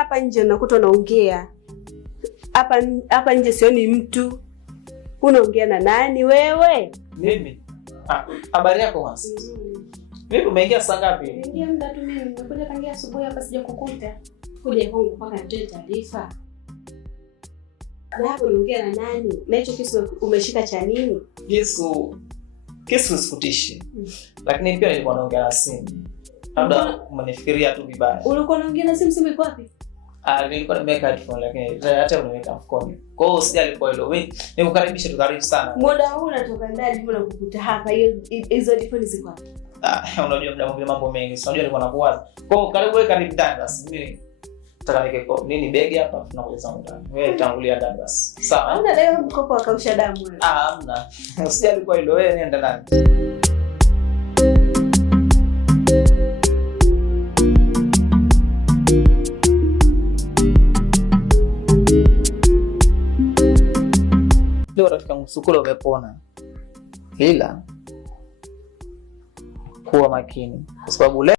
hapa nje unakuta unaongea. Hapa nje sioni mtu. Unaongea na nani wewe? Mimi. Habari yako kwanza? Mimi umeingia saa ngapi? Nimeingia muda tu mimi. Nimekuja tangia asubuhi hapa sija kukuta. Kuja kwangu mpaka nitoe taarifa. Hapo unaongea na nani? Na hicho kisu umeshika cha nini? Kisu sikutishi. Lakini pia nilikuwa naongea na simu. Labda umenifikiria tu vibaya. Ulikuwa unaongea na simu iko wapi? Nilikuwa nimeweka headphone lakini hata nimeweka mfukoni. Kwa hiyo usijali kwa hilo. Wewe nikukaribisha tu, karibu sana. Muda huu unatoka ndani mbona kukuta hapa? Hizo headphone ziko wapi? Unajua muda mwingine mambo mengi. Unajua nilikuwa nakuwaza. Kwa hiyo karibu wewe, karibu ndani basi. Mimi nataka nikeko nini begi hapa tunakueleza ndani. Wewe tangulia ndani basi. Sawa? Hamna leo mkopo akausha damu wewe. Hamna. Usijali kwa hilo, wewe nenda ndani. Leo rafiki yangu Sukula umepona. Ila kuwa makini kwa sababu